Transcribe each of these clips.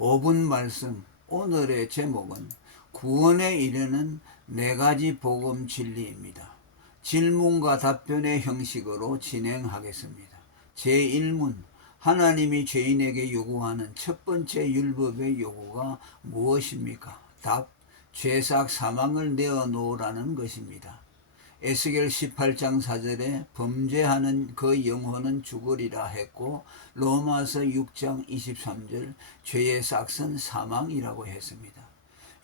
5분 말씀. 오늘의 제목은 구원에 이르는 4가지 복음 진리입니다. 질문과 답변의 형식으로 진행하겠습니다. 제1문. 하나님이 죄인에게 요구하는 첫 번째 율법의 요구가 무엇입니까? 답. 죄삭 사망을 내어놓으라는 것입니다. 에스겔 18장 4절에 범죄하는 그 영혼은 죽으리라 했고, 로마서 6장 23절 죄의 삭은 사망이라고 했습니다.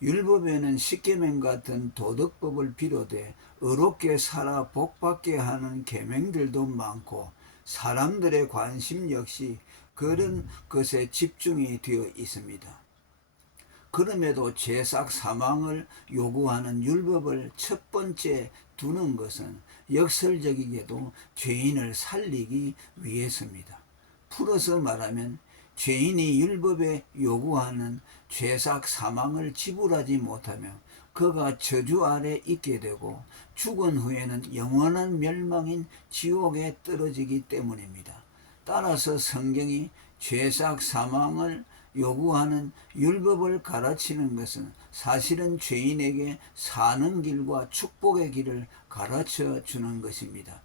율법에는 십계명 같은 도덕법을 비롯해 의롭게 살아 복받게 하는 계명들도 많고, 사람들의 관심 역시 그런 것에 집중이 되어 있습니다. 그럼에도 죄삭 사망을 요구하는 율법을 첫 번째 두는 것은 역설적이게도 죄인을 살리기 위해서입니다. 풀어서 말하면 죄인이 율법에 요구하는 죄삭 사망을 지불하지 못하며 그가 저주 아래 있게 되고 죽은 후에는 영원한 멸망인 지옥에 떨어지기 때문입니다. 따라서 성경이 죄삭 사망을 요구하는 율법을 가르치는 것은 사실은 죄인에게 사는 길과 축복의 길을 가르쳐 주는 것입니다.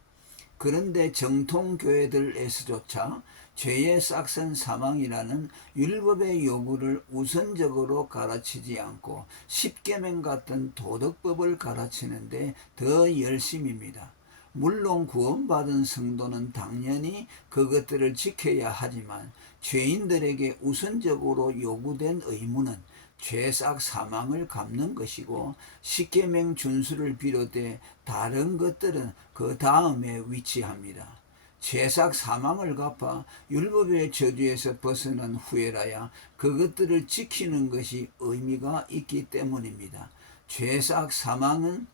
그런데 정통교회들에서조차 죄의 싹슨 사망이라는 율법의 요구를 우선적으로 가르치지 않고 십계명 같은 도덕법을 가르치는데 더 열심입니다. 물론 구원받은 성도는 당연히 그것들을 지켜야 하지만 죄인들에게 우선적으로 요구된 의무는 죄삭 사망을 갚는 것이고, 십계명 준수를 비롯해 다른 것들은 그 다음에 위치합니다. 죄삭 사망을 갚아 율법의 저주에서 벗어난 후에라야 그것들을 지키는 것이 의미가 있기 때문입니다. 죄삭 사망은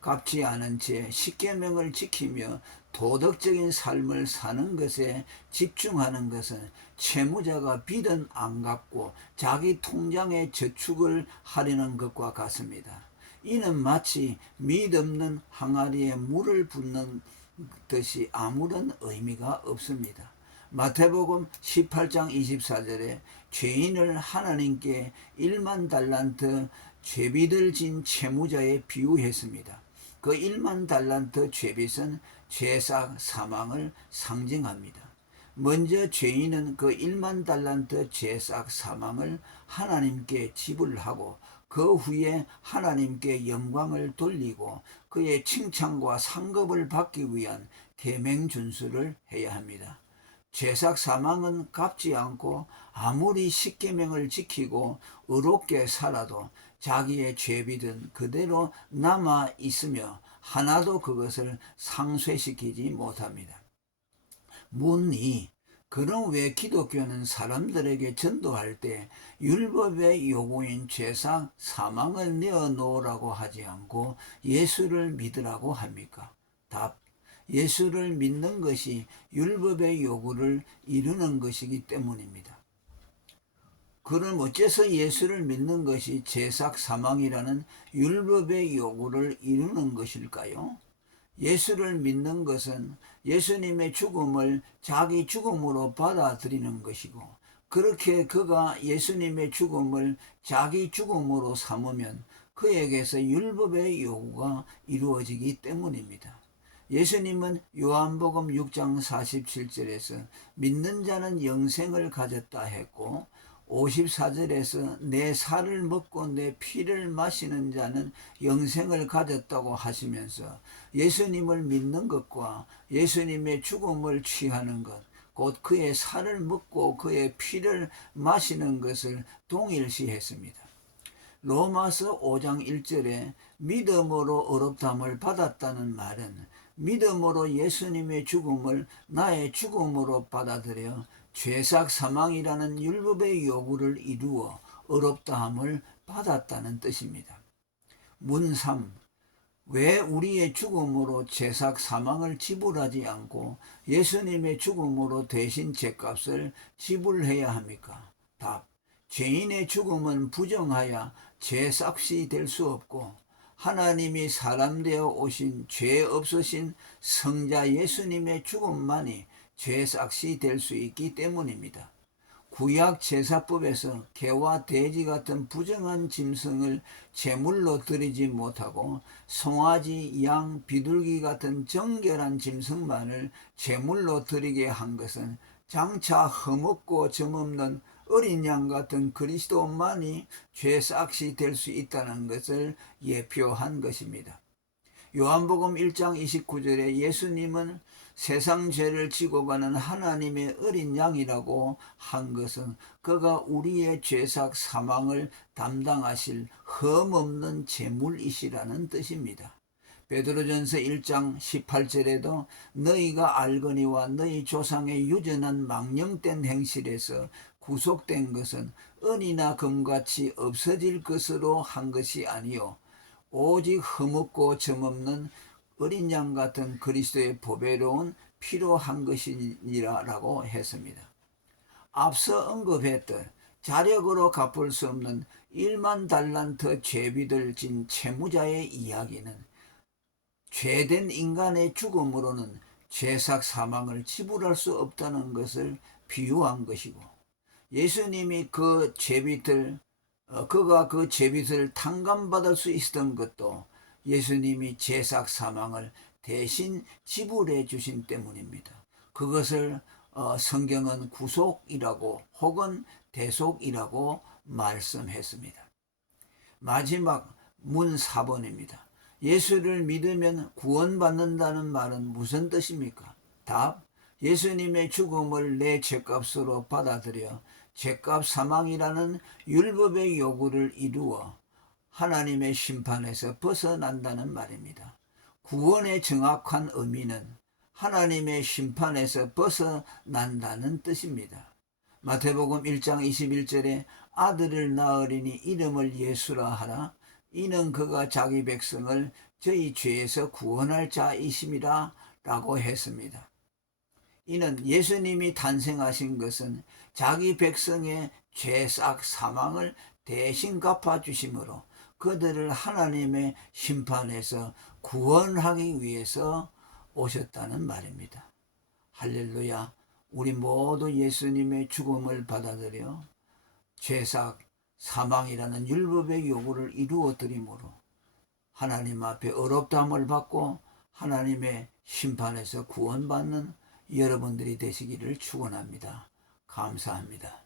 갚지 않은 채 십계명을 지키며 도덕적인 삶을 사는 것에 집중하는 것은 채무자가 빚은 안 갚고 자기 통장에 저축을 하려는 것과 같습니다. 이는 마치 믿없는 항아리에 물을 붓는 듯이 아무런 의미가 없습니다. 마태복음 18장 24절에 죄인을 하나님께 1만 달란트 죄빚을 진 채무자에 비유했습니다. 그 1만 달란트 죄빚은 죄삭 사망을 상징합니다. 먼저 죄인은 그 1만 달란트 죄삭 사망을 하나님께 지불하고 그 후에 하나님께 영광을 돌리고 그의 칭찬과 상급을 받기 위한 계명 준수를 해야 합니다. 죄삭 사망은 갚지 않고 아무리 십계명을 지키고 의롭게 살아도 자기의 죄빚은 그대로 남아 있으며 하나도 그것을 상쇄시키지 못합니다. 문2. 그럼 왜 기독교는 사람들에게 전도할 때 율법의 요구인 죄삭 사망을 내어놓으라고 하지 않고 예수를 믿으라고 합니까? 답. 예수를 믿는 것이 율법의 요구를 이루는 것이기 때문입니다. 그럼 어째서 예수를 믿는 것이 죄삭 사망이라는 율법의 요구를 이루는 것일까요? 예수를 믿는 것은 예수님의 죽음을 자기 죽음으로 받아들이는 것이고, 그렇게 그가 예수님의 죽음을 자기 죽음으로 삼으면 그에게서 율법의 요구가 이루어지기 때문입니다. 예수님은 요한복음 6장 47절에서 믿는 자는 영생을 가졌다 했고, 54절에서 내 살을 먹고 내 피를 마시는 자는 영생을 가졌다고 하시면서 예수님을 믿는 것과 예수님의 죽음을 취하는 것, 곧 그의 살을 먹고 그의 피를 마시는 것을 동일시했습니다. 로마서 5장 1절에 믿음으로 의롭다함을 받았다는 말은 믿음으로 예수님의 죽음을 나의 죽음으로 받아들여 죄삭 사망이라는 율법의 요구를 이루어 의롭다함을 받았다는 뜻입니다. 문3. 왜 우리의 죽음으로 죄삭 사망을 지불하지 않고 예수님의 죽음으로 대신 죄값을 지불해야 합니까? 답. 죄인의 죽음은 부정하여 죄삭이 될 수 없고 하나님이 사람 되어 오신 죄 없으신 성자 예수님의 죽음만이 죄삭이 될 수 있기 때문입니다. 구약 제사법에서 개와 돼지 같은 부정한 짐승을 제물로 드리지 못하고 송아지, 양, 비둘기 같은 정결한 짐승만을 제물로 드리게 한 것은 장차 흠없고 점없는 어린 양 같은 그리스도만이 죄삭시 될 수 있다는 것을 예표한 것입니다. 요한복음 1장 29절에 예수님은 세상 죄를 지고 가는 하나님의 어린 양이라고 한 것은 그가 우리의 죄삭 사망을 담당하실 흠없는 제물이시라는 뜻입니다. 베드로전서 1장 18절에도 너희가 알거니와 너희 조상의 유전한 망령된 행실에서 구속된 것은 은이나 금같이 없어질 것으로 한 것이 아니요 오직 흠없고 점없는 어린 양 같은 그리스도의 보배로운 피로 한 것이니라라고 했습니다. 앞서 언급했던 자력으로 갚을 수 없는 1만 달란트 죄비를 진 채무자의 이야기는 죄된 인간의 죽음으로는 죄삭 사망을 지불할 수 없다는 것을 비유한 것이고, 예수님이 그가 그 죄빚을 탕감받을 수 있었던 것도 예수님이 죄삭 사망을 대신 지불해 주신 때문입니다. 그것을 성경은 구속이라고 혹은 대속이라고 말씀했습니다. 마지막 문 4번입니다. 예수를 믿으면 구원받는다는 말은 무슨 뜻입니까? 답, 예수님의 죽음을 내 죄값으로 받아들여 죄값 사망이라는 율법의 요구를 이루어 하나님의 심판에서 벗어난다는 말입니다. 구원의 정확한 의미는 하나님의 심판에서 벗어난다는 뜻입니다. 마태복음 1장 21절에 아들을 낳으리니 이름을 예수라 하라. 이는 그가 자기 백성을 저희 죄에서 구원할 자이심이라 라고 했습니다. 이는 예수님이 탄생하신 것은 자기 백성의 죄싹 사망을 대신 갚아주심으로 그들을 하나님의 심판에서 구원하기 위해서 오셨다는 말입니다. 할렐루야. 우리 모두 예수님의 죽음을 받아들여 죄삭 사망이라는 율법의 요구를 이루어 드림으로 하나님 앞에 의롭다함을 받고 하나님의 심판에서 구원받는 여러분들이 되시기를 축원합니다. 감사합니다.